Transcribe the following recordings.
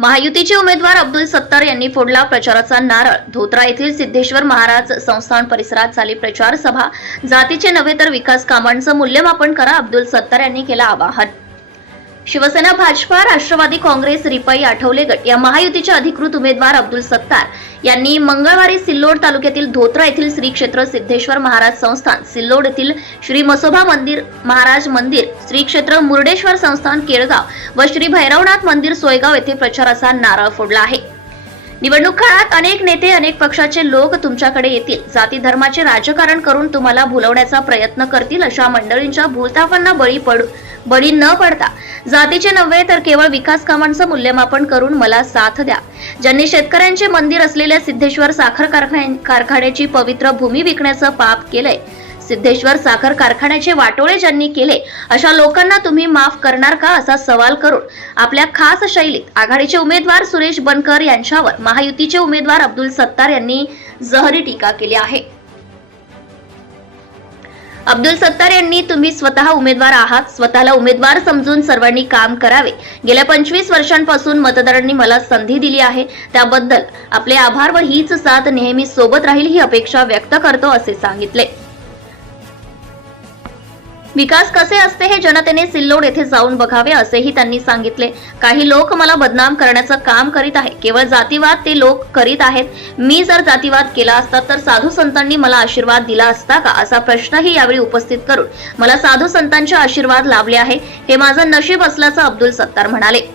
महायुतीचे उमेदवार अब्दुल सत्तार यांनी फोडला प्रचाराचा नारळ। धोत्रा येथील सिद्धेश्वर महाराज संस्थान परिसरात झाली प्रचार सभा। जातीचे नव्हे तर विकास कामांचं मूल्यमापन करा, अब्दुल सत्तार यांनी केलं आवाहन। शिवसेना, भाजपा, राष्ट्रवादी काँग्रेस, रिपाई, आठवले गट या महायुतीचे अधिकृत उमेदवार अब्दुल सत्तार यांनी मंगळवारी सिल्लोड तालुक्यातील धोत्रा येथील श्री क्षेत्र सिद्धेश्वर महाराज संस्थान, सिल्लोड येथील श्री मसोबा मंदिर महाराज मंदिर, श्री क्षेत्र मुर्डेश्वर संस्थान केळगाव व श्री भैरवनाथ मंदिर सोयगाव येथे प्रचाराचा नारळ फोडला आहे। निवडणूक काळात अनेक नेते, अनेक पक्षाचे लोक तुमच्याकडे येतील, जाती धर्माचे राजकारण करून तुम्हाला भुलवण्याचा प्रयत्न करतील। अशा मंडळींच्या भूलथापांना बळी न पडता जातीचे नव्हे तर केवळ विकास कामांचं मूल्यमापन करून मला साथ द्या। ज्यांनी शेतकऱ्यांचे मंदिर असलेल्या सिद्धेश्वर साखर कारखान्याची पवित्र भूमी विकण्याचं पाप केलंय, सिद्धेश्वर साखर कारखान्याचे वाटोळे ज्यांनी केले, अशा लोकांना तुम्ही माफ करणार का, असा सवाल करून आपल्या खास शैलीत आघाडीचे उमेदवार सुरेश बनकर यांच्यावर महायुतीचे उमेदवार अब्दुल सत्तार यांनी जहरी टीका केली आहे। अब्दुल सत्तार यांनी तुम्ही स्वतः उमेदवार आहात, स्वतःला उमेदवार समजून सर्वांनी काम करावे। गेल्या 25 वर्षांपासून मतदारांनी मला संधी दिली आहे, त्याबद्दल आपले आभार व हीच साथ नेहमी सोबत राहील ही अपेक्षा व्यक्त करतो, असे सांगितले। विकास कसे असते हे जनतेने सिल्लोड येथे जाऊन बघावे, असेही त्यांनी सांगितले। काही लोक मला बदनाम करण्याचं काम करीत आहे, केवळ जातीवाद ते लोक करीत आहेत। मी जर जातीवाद केला असता तर साधू संतांनी मला आशीर्वाद दिला असता का, असा प्रश्नही यावेळी उपस्थित करून मला साधू संतांचे आशीर्वाद लाभले आहे, हे माझं नशीब असल्याचं अब्दुल सत्तार म्हणाले।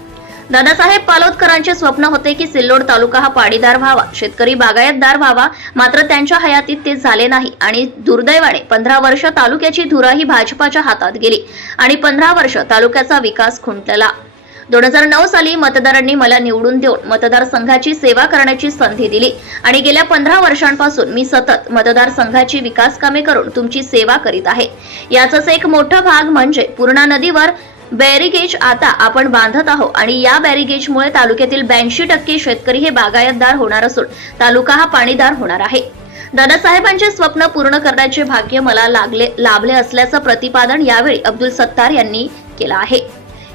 दादासाहेब पालोदकरांचे स्वप्न होते की सिल्लोड तालुका हा पाडीदार व्हावा, शेतकरी बागायतदार व्हावा, मात्र त्यांच्या हयातीत ते झाले नाही आणि दुर्दैवाने 15 वर्ष तालुक्याची धुरा ही भाजपाच्या हातात गेली आणि 15 वर्ष तालुक्याचा विकास खुंटला। 2009 साली मतदारांनी मला निवडून देऊन मतदारसंघाची सेवा करण्याची संधी दिली आणि गेल्या 15 वर्षांपासून मी सतत मतदारसंघाची विकास कामे करून तुमची सेवा करीत आहे। याचाच एक मोठा भाग म्हणजे पूर्णा नदीवर बॅरिगेज आता आपण बांधत आहोत आणि या बॅरिगेजमुळे तालुक्यातील 82% शेतकरी हे बागायतदार होणार असून तालुका हा पाणीदार होणार आहे। दादासाहेबांचे स्वप्न पूर्ण करण्याचे भाग्य मला लाभले असल्याचं प्रतिपादन यावेळी अब्दुल सत्तार यांनी केलं आहे।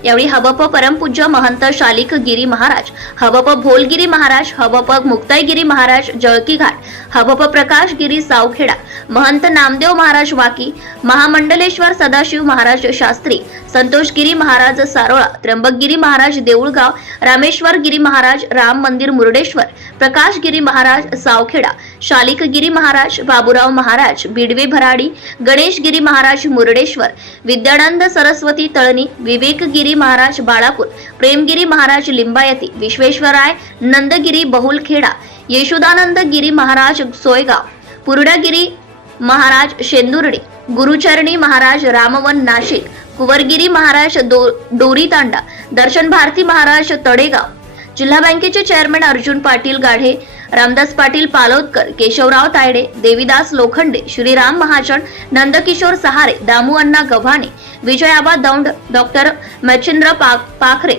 यावेळी हबप परमपूज्य महंत शालिक गिरी महाराज, हबप भोलगिरी महाराज, हबप मुक्ताईगिरी महाराज जळकी घाट, हबप प्रकाश गिरी सावखेडा, महंत नामदेव महाराज वाकी, महामंडलेश्वर सदाशिव महाराज शास्त्री, संतोषगिरी महाराज सारोळा, त्र्यंबकगिरी महाराज देऊळगाव, रामेश्वर गिरी महाराज राम मंदिर मुर्डेश्वर, प्रकाशगिरी महाराज सावखेडा, शालिकगिरी महाराज बाबूराव महाराज बिडवे भराडी, गणेशगिरी महाराज मुर्डेश्वर, विद्यानंद सरस्वती तळणी, विवेकगिरी महाराज बाळापूर, प्रेमगिरी महाराज लिंबायती, विश्वेश्वराय नंदगिरी बहुलखेडा, येशुदानंद गिरी महाराज सोयगाव, पुरडागिरी महाराज शेंदुर्डी, गुरुचरणी महाराज रामवन नाशिक, कुवरगिरी महाराज डोरीतांडा, दर्शन भारती महाराज तडेगाव, जिल्हा बँकेचे चेअरमन अर्जुन पाटील गाढे, रामदास पाटील पालोदकर, केशवराव तायडे, देवीदास लोखंडे, श्रीराम महाजन, नंदकिशोर सहारे, दामू अण्णा गव्हाणे, विजयाबा दौंड, डॉक्टर मच्छिंद्र पाखरे,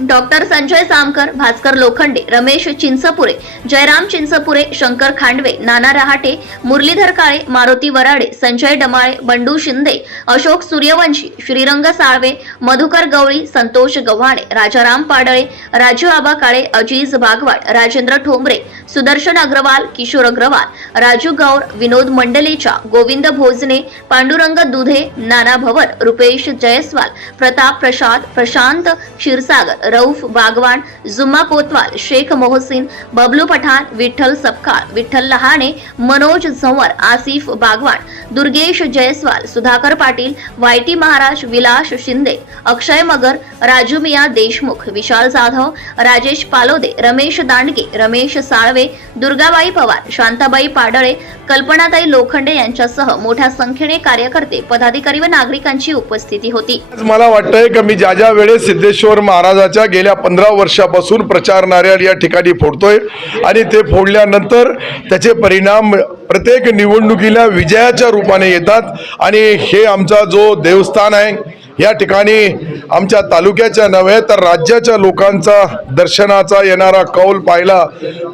डॉक्टर संजय सामकर, भास्कर लोखंडे, रमेश चिंचपुरे, जयराम चिंचपुरे, शंकर खांडवे, नाना रहाटे, मुरलीधर काळे, मारुती वराडे, संजय डमाळे, बंडू शिंदे, अशोक सूर्यवंशी, श्रीरंग साळवे, मधुकर गवळी, संतोष गव्हाणे, राजाराम पाडळे, राजू आबा काळे, अजीज बागवाड, राजेंद्र ठोंबरे, सुदर्शन अग्रवाल, किशोर अग्रवाल, राजू गौर, विनोद मंडलेचा, गोविंद भोजने, पांडुरंग दुधे, नाना भवर, रुपेश जयस्वाल, प्रताप प्रसाद, प्रशांत क्षीरसागर, रऊफ बागवान, जुम्मा कोतवाल, शेख मोहसिन, बबलू पठाण, विठ्ठल सपकाळ, विठ्ठल लहाणे, मनोज झंवर, आसिफ बागवान, दुर्गेश जयस्वाल, सुधाकर पाटील, वायटी महाराज, विलास शिंदे, अक्षय मगर, राजू मिया देशमुख, विशाल जाधव, राजेश पालोदे, रमेश दांडगे, रमेश साळवे, दुर्गाबाई पवार, शांताबाई पाडळे, कल्पनाताई लोखंडे यांच्यासह मोठ्या संख्येने कार्यकर्ते, पदाधिकारी व नागरिकांची उपस्थिती होती। मला वाटतंय की मी ज्या वेळेस सिद्धेश्वर महाराजाच्या गेल्या 15 वर्षापासून प्रचार नारळ या ठिकाणी फोडतोय आणि ते फोडल्यानंतर त्याचे परिणाम प्रत्येक निवडणुकीला विजयाच्या रूपाने येतात आणि हे आमचा जो देवस्थान आहे या ठिकाणी आमच्या तालुक्याच्या नव्हे तर राज्याच्या लोकांचा दर्शनाचा येणारा कौल पाहिला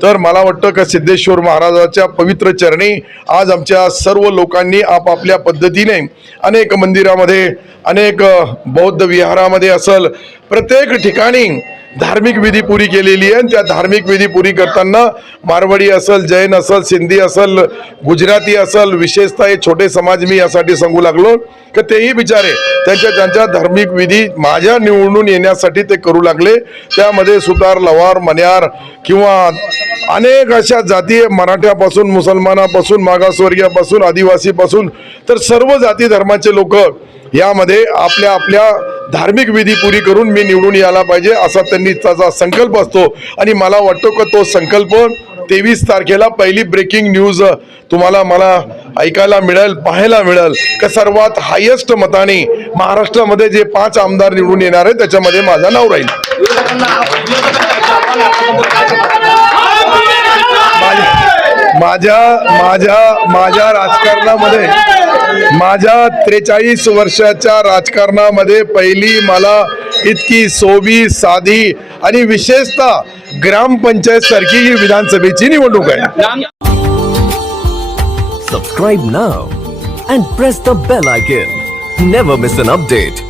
तर मला वाटतं की सिद्धेश्वर महाराजाच्या पवित्र चरणी आज आमच्या सर्व लोकांनी आपापल्या पद्धतीने अनेक मंदिरामध्ये, अनेक बौद्ध विहारामध्ये असेल, प्रत्येक ठिकाणी धार्मिक विधी पुरी केलेली आहे आणि त्या धार्मिक विधी पुरी करताना मारवाडी असल, जैन असल, सिंधी असल, गुजराती असल, विशेषतः हे छोटे समाज मी यासाठी सांगू लागलो की तेही बिचारे त्यांच्या धार्मिक विधी माझ्या निवडून येण्यासाठी ते करू लागले. त्यामध्ये सुतार, लवार, मन्यार किंवा अनेक अशा जाती, मराठ्यापासून, मुसलमानापासून, मागासवर्गीयापासून, आदिवासीपासून तर सर्व जाती धर्माचे लोक यामध्ये आपल्या आपल्या धार्मिक विधी पुरी करून मी निवडून यायला पाहिजे असा त्यांनी त्याचा संकल्प असतो. आणि मला वाटतो की तो संकल्प 23 तारखेला पहिली ब्रेकिंग न्यूज तुम्हाला मला ऐकायला मिळेल, पाहायला मिळेल की सर्वात हायेस्ट मताने महाराष्ट्रामध्ये जे 5 आमदार निवडून येणार आहेत त्याच्यामध्ये माझं नाव राहील. माझ्या राजकारणामध्ये, माझ्या 43 वर्षाच्या राजकारणामध्ये पहिली मला इतकी सोबी, साधी आणि विशेषतः ग्रामपंचायत सारखी ही विधानसभेची निवडणूक आहे. Subscribe now and press the bell icon. Never miss an update.